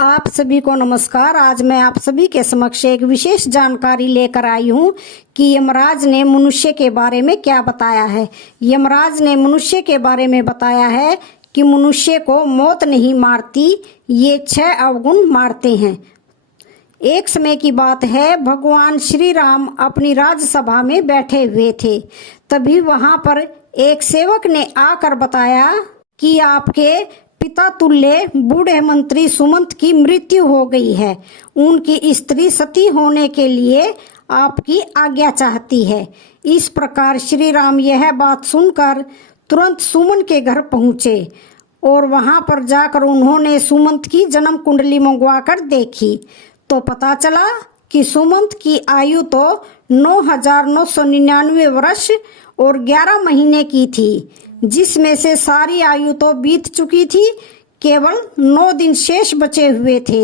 आप सभी को नमस्कार। आज मैं आप सभी के समक्ष एक विशेष जानकारी लेकर आई हूँ कि यमराज ने मनुष्य के बारे में क्या बताया है। यमराज ने मनुष्य के बारे में बताया है कि मनुष्य को मौत नहीं मारती, ये 6 अवगुण मारते हैं। एक समय की बात है, भगवान श्री राम अपनी राजसभा में बैठे हुए थे। तभी वहां पर एक सेवक ने आकर बताया कि आपके पिता तुल्य बूढ़े मंत्री सुमंत की मृत्यु हो गई है। उनकी स्त्री सती होने के लिए आपकी आज्ञा चाहती है। इस प्रकार श्री राम यह बात सुनकर तुरंत सुमन के घर पहुंचे और वहां पर जाकर उन्होंने सुमंत की जन्म कुंडली मंगवाकर देखी तो पता चला कि सुमंत की आयु तो 9,999 वर्ष और 11 महीने की थी, जिसमें से सारी आयु तो बीत चुकी थी, केवल 9 दिन शेष बचे हुए थे।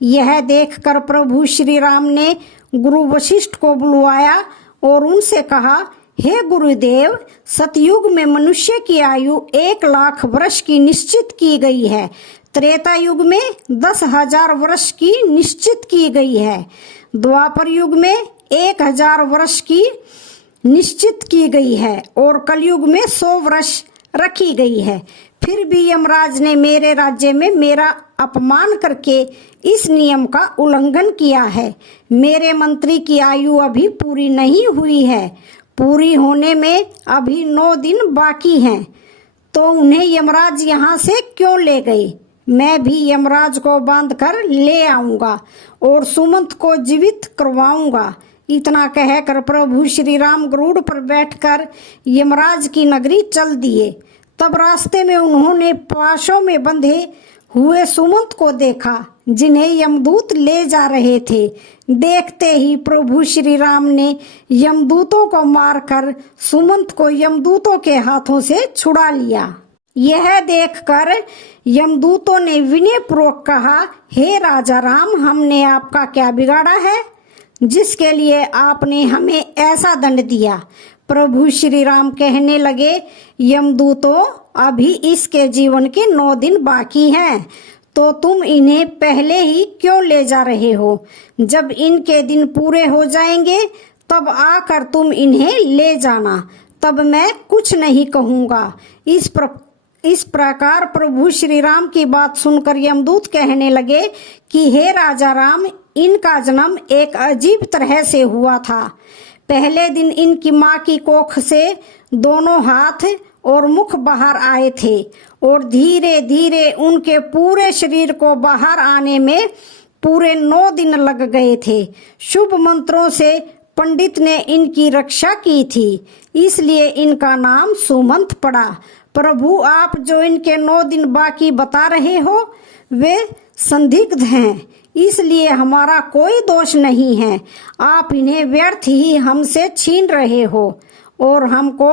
यह देखकर प्रभु श्री राम ने गुरु वशिष्ठ को बुलवाया और उनसे कहा, हे गुरुदेव, सतयुग में मनुष्य की आयु 1,00,000 वर्ष की निश्चित की गई है। त्रेता युग में 10,000 वर्ष की निश्चित की गई है। द्वापर युग में 1,000 वर्ष की निश्चित की गई है और कलयुग में 100 वर्ष रखी गई है। फिर भी यमराज ने मेरे राज्य में मेरा अपमान करके इस नियम का उल्लंघन किया है। मेरे मंत्री की आयु अभी पूरी नहीं हुई है, पूरी होने में अभी 9 दिन बाकी हैं, तो उन्हें यमराज यहाँ से क्यों ले गए? मैं भी यमराज को बांधकर ले आऊंगा और सुमंत को जीवित करवाऊंगा। इतना कहकर प्रभु श्री राम गरुड़ पर बैठकर यमराज की नगरी चल दिए। तब रास्ते में उन्होंने पाशों में बंधे हुए सुमंत को देखा, जिन्हें यमदूत ले जा रहे थे। देखते ही प्रभु श्री राम ने यमदूतों को मारकर सुमंत को यमदूतों के हाथों से छुड़ा लिया। यह देखकर यमदूतों ने विनय पूर्वक कहा, हे राजा राम, हमने आपका क्या बिगाड़ा है जिसके लिए आपने हमें ऐसा दंड दिया? प्रभु श्री राम कहने लगे, यमदूतों, अभी इसके जीवन के 9 दिन बाकी हैं, तो तुम इन्हें पहले ही क्यों ले जा रहे हो? जब इनके दिन पूरे हो जाएंगे तब आकर तुम इन्हें ले जाना, तब मैं कुछ नहीं कहूँगा। इस प्रकार प्रभु श्री राम की बात सुनकर यमदूत कहने लगे कि हे राजा राम, इनका जन्म एक अजीब तरह से हुआ था। पहले दिन इनकी माँ की कोख से दोनों हाथ और मुख बाहर आए थे और धीरे धीरे उनके पूरे शरीर को बाहर आने में पूरे 9 दिन लग गए थे। शुभ मंत्रों से पंडित ने इनकी रक्षा की थी, इसलिए इनका नाम सुमंत पड़ा। प्रभु, आप जो इनके 9 दिन बाकी बता रहे हो वे संदिग्ध हैं, इसलिए हमारा कोई दोष नहीं है। आप इन्हें व्यर्थ ही हमसे छीन रहे हो और हमको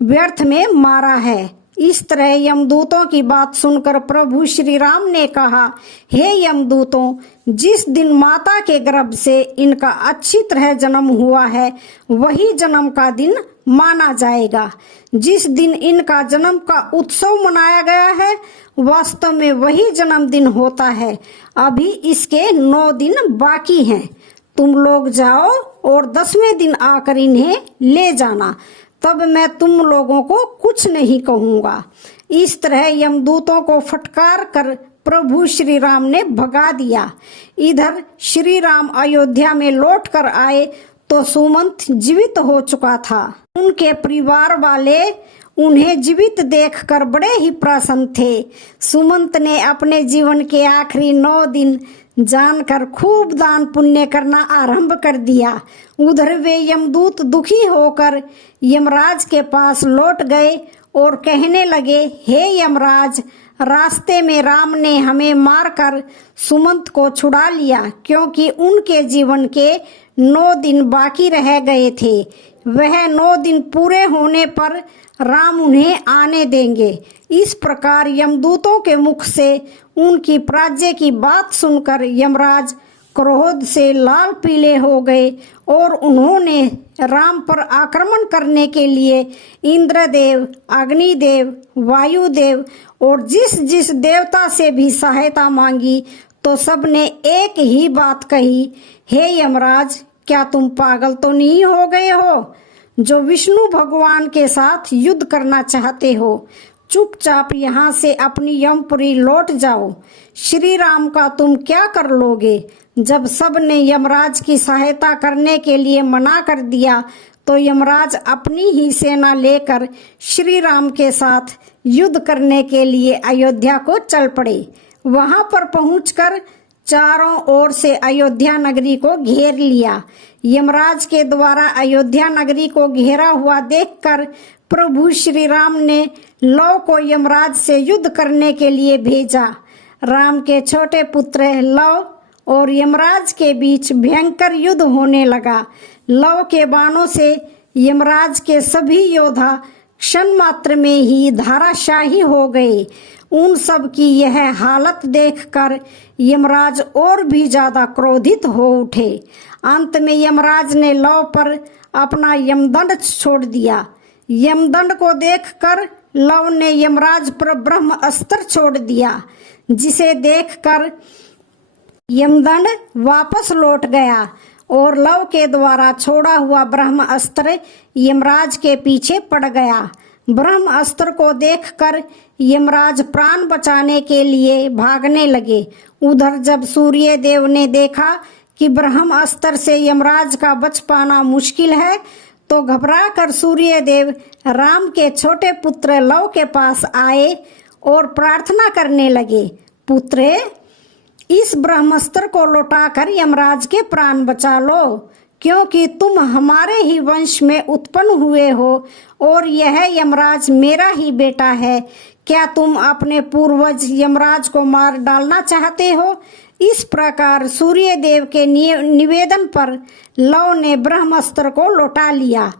व्यर्थ में मारा है। इस तरह यमदूतों की बात सुनकर प्रभु श्री राम ने कहा, हे यमदूतों, जिस दिन माता के गर्भ से इनका अच्छी तरह जन्म हुआ है वही जन्म का दिन माना जाएगा। जिस दिन इनका जन्म का उत्सव मनाया गया है वास्तव में वही जन्मदिन होता है। अभी इसके 9 दिन बाकी हैं। तुम लोग जाओ और 10वें दिन आकर इन्हें ले जाना, तब मैं तुम लोगों को कुछ नहीं कहूँगा। इस तरह यमदूतों को फटकार कर प्रभु श्री राम ने भगा दिया। इधर श्री राम अयोध्या में लौट कर आए तो सुमंत जीवित हो चुका था। उनके परिवार वाले उन्हें जीवित देखकर बड़े ही प्रसन्न थे। सुमंत ने अपने जीवन के आखिरी 9 दिन जानकर खूब दान पुण्य करना आरंभ कर दिया। उधर वे यमदूत दुखी होकर यमराज के पास लौट गए और कहने लगे, हे यमराज, रास्ते में राम ने हमें मारकर सुमंत को छुड़ा लिया, क्योंकि उनके जीवन के 9 दिन बाकी रह गए थे। वह 9 दिन पूरे होने पर राम उन्हें आने देंगे। इस प्रकार यमदूतों के मुख से उनकी पराजय की बात सुनकर यमराज क्रोध से लाल पीले हो गए और उन्होंने राम पर आक्रमण करने के लिए इंद्रदेव, अग्निदेव, वायुदेव और जिस जिस देवता से भी सहायता मांगी, तो सबने एक ही बात कही, हे यमराज, क्या तुम पागल तो नहीं हो गए हो जो विष्णु भगवान के साथ युद्ध करना चाहते हो? चुपचाप यहाँ से अपनी यमपुरी लौट जाओ। श्री राम का तुम क्या कर लोगे? जब सब ने यमराज की सहायता करने के लिए मना कर दिया तो यमराज अपनी ही सेना लेकर श्री राम के साथ युद्ध करने के लिए अयोध्या को चल पड़े। वहां पर पहुंचकर चारों ओर से अयोध्या नगरी को घेर लिया। यमराज के द्वारा अयोध्या नगरी को घेरा हुआ देखकर प्रभु श्री राम ने लव को यमराज से युद्ध करने के लिए भेजा। राम के छोटे पुत्र लव और यमराज के बीच भयंकर युद्ध होने लगा। लव के बाणों से यमराज के सभी योद्धा क्षण मात्र में ही धराशायी हो गए। उन सब की यह हालत देखकर यमराज और भी ज्यादा क्रोधित हो उठे। अंत में यमराज ने लव पर अपना यमदंड छोड़ दिया। यमदंड को देखकर लव ने यमराज पर ब्रह्म अस्त्र छोड़ दिया, जिसे देखकर यमदंड वापस लौट गया और लव के द्वारा छोड़ा हुआ ब्रह्म अस्त्र यमराज के पीछे पड़ गया। ब्रह्म अस्त्र को देखकर यमराज प्राण बचाने के लिए भागने लगे। उधर जब सूर्य देव ने देखा कि ब्रह्म अस्त्र से यमराज का बच पाना मुश्किल है तो घबराकर सूर्य देव राम के छोटे पुत्र लव के पास आए और प्रार्थना करने लगे, पुत्र, इस ब्रह्मास्त्र को लौटाकर यमराज के प्राण बचा लो, क्योंकि तुम हमारे ही वंश में उत्पन्न हुए हो और यह यमराज मेरा ही बेटा है। क्या तुम अपने पूर्वज यमराज को मार डालना चाहते हो? इस प्रकार सूर्य देव के निवेदन पर लव ने ब्रह्मास्त्र को लौटा लिया।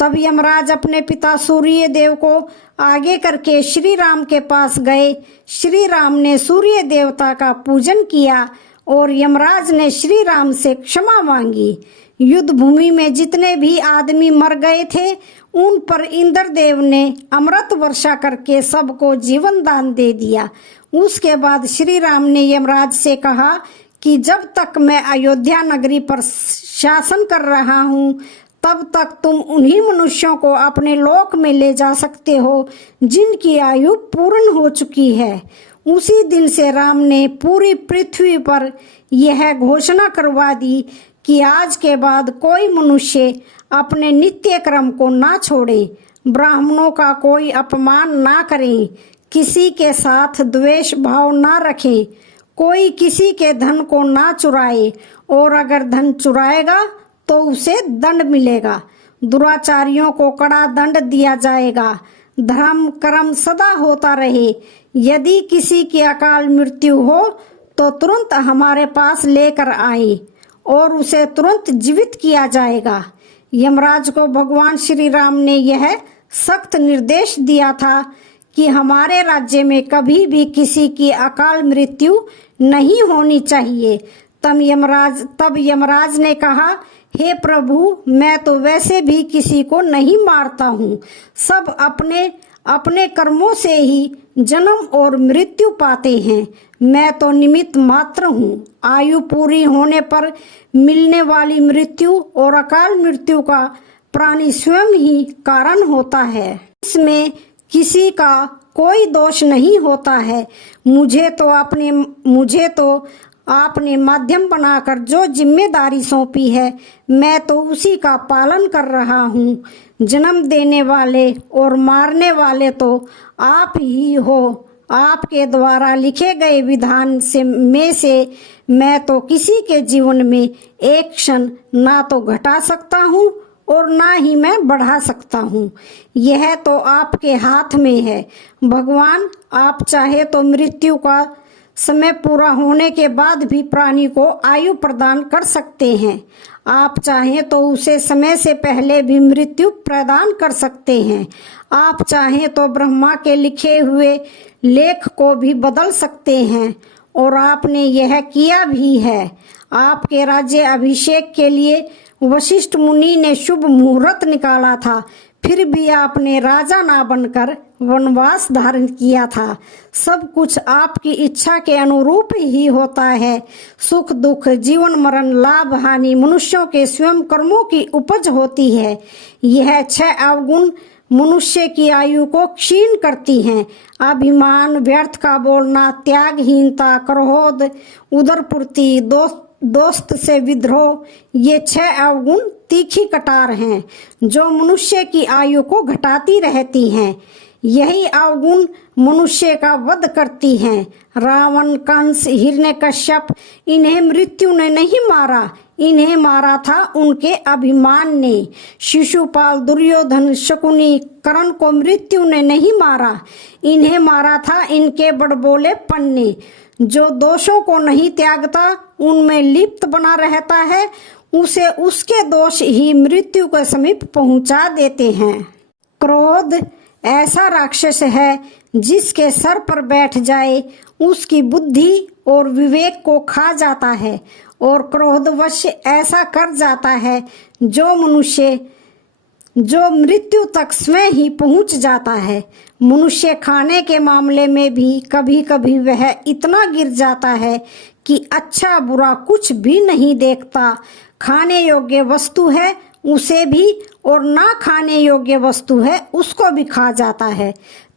तब यमराज अपने पिता सूर्य देव को आगे करके श्री राम के पास गए। श्री राम ने सूर्य देवता का पूजन किया और यमराज ने श्री राम से क्षमा मांगी। युद्ध भूमि में जितने भी आदमी मर गए थे उन पर इंद्र देव ने अमृत वर्षा करके सबको जीवन दान दे दिया। उसके बाद श्री राम ने यमराज से कहा कि जब तक मैं अयोध्या नगरी पर शासन कर रहा हूँ तब तक तुम उन्हीं मनुष्यों को अपने लोक में ले जा सकते हो जिनकी आयु पूर्ण हो चुकी है। उसी दिन से राम ने पूरी पृथ्वी पर यह घोषणा करवा दी कि आज के बाद कोई मनुष्य अपने नित्य क्रम को ना छोड़े, ब्राह्मणों का कोई अपमान ना करे, किसी के साथ द्वेष भाव ना रखे, कोई किसी के धन को ना चुराए और अगर धन चुराएगा तो उसे दंड मिलेगा। दुराचारियों को कड़ा दंड दिया जाएगा। धर्म कर्म सदा होता रहे। यदि किसी की अकाल मृत्यु हो तो तुरंत हमारे पास लेकर आए और उसे तुरंत जीवित किया जाएगा। यमराज को भगवान श्री राम ने यह सख्त निर्देश दिया था कि हमारे राज्य में कभी भी किसी की अकाल मृत्यु नहीं होनी चाहिए। तब यमराज ने कहा, हे प्रभु, मैं तो वैसे भी किसी को नहीं मारता हूँ। सब अपने अपने कर्मों से ही जन्म और मृत्यु पाते हैं। मैं तो निमित्त मात्र हूँ। आयु पूरी होने पर मिलने वाली मृत्यु और अकाल मृत्यु का प्राणी स्वयं ही कारण होता है। इसमें किसी का कोई दोष नहीं होता है। मुझे तो आपने माध्यम बनाकर जो जिम्मेदारी सौंपी है मैं तो उसी का पालन कर रहा हूँ। जन्म देने वाले और मारने वाले तो आप ही हो। आपके द्वारा लिखे गए विधान से मैं तो किसी के जीवन में एक क्षण ना तो घटा सकता हूँ और ना ही मैं बढ़ा सकता हूँ। यह तो आपके हाथ में है भगवान। आप चाहे तो मृत्यु का समय पूरा होने के बाद भी प्राणी को आयु प्रदान कर सकते हैं। आप चाहें तो उसे समय से पहले भी मृत्यु प्रदान कर सकते हैं। आप चाहें तो ब्रह्मा के लिखे हुए लेख को भी बदल सकते हैं और आपने यह किया भी है। आपके राज्य अभिषेक के लिए वशिष्ठ मुनि ने शुभ मुहूर्त निकाला था। फिर भी आपने राजा ना बनकर वनवास धारण किया था। सब कुछ आपकी इच्छा के अनुरूप ही होता है। सुख दुख, जीवन मरण, लाभ हानि मनुष्यों के स्वयं कर्मों की उपज होती है। यह 6 अवगुण मनुष्य की आयु को क्षीण करती हैं। अभिमान, व्यर्थ का बोलना, त्यागहीनता, क्रोध, उदरपूर्ति, दोस्त से विद्रोह, ये 6 अवगुण तीखी कटार हैं जो मनुष्य की आयु को घटाती रहती हैं। यही अवगुण मनुष्य का वध करती हैं। रावण, कंस, हिरण्यकश्यप, इन्हें मृत्यु ने नहीं मारा, इन्हें मारा था उनके अभिमान ने। शिशुपाल, दुर्योधन, शकुनी, कर्ण को मृत्यु ने नहीं मारा, इन्हें मारा था इनके बड़बोलेपन ने। जो दोषों को नहीं त्यागता, उनमें लिप्त बना रहता है, उसे उसके दोष ही मृत्यु के समीप पहुंचा देते हैं। क्रोध ऐसा राक्षस है जिसके सर पर बैठ जाए उसकी बुद्धि और विवेक को खा जाता है और क्रोधवश ऐसा कर जाता है जो मृत्यु तक स्वयं ही पहुंच जाता है। मनुष्य खाने के मामले में भी कभी कभी वह इतना गिर जाता है कि अच्छा बुरा कुछ भी नहीं देखता। खाने योग्य वस्तु है उसे भी, और ना खाने योग्य वस्तु है उसको भी खा जाता है।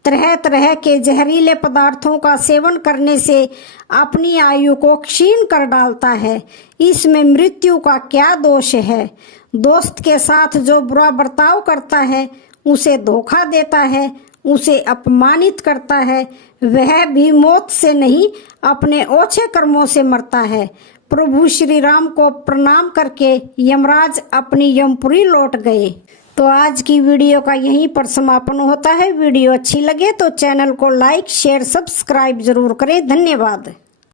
तरह तरह के जहरीले पदार्थों का सेवन करने से अपनी आयु को क्षीण कर डालता है। इसमें मृत्यु का क्या दोष है? दोस्त के साथ जो बुरा बर्ताव करता है, उसे धोखा देता है, उसे अपमानित करता है, वह भी मौत से नहीं अपने ओछे कर्मों से मरता है। प्रभु श्री राम को प्रणाम करके यमराज अपनी यमपुरी लौट गए। तो आज की वीडियो का यहीं पर समापन होता है। वीडियो अच्छी लगे तो चैनल को लाइक, शेयर, सब्सक्राइब जरूर करें। धन्यवाद।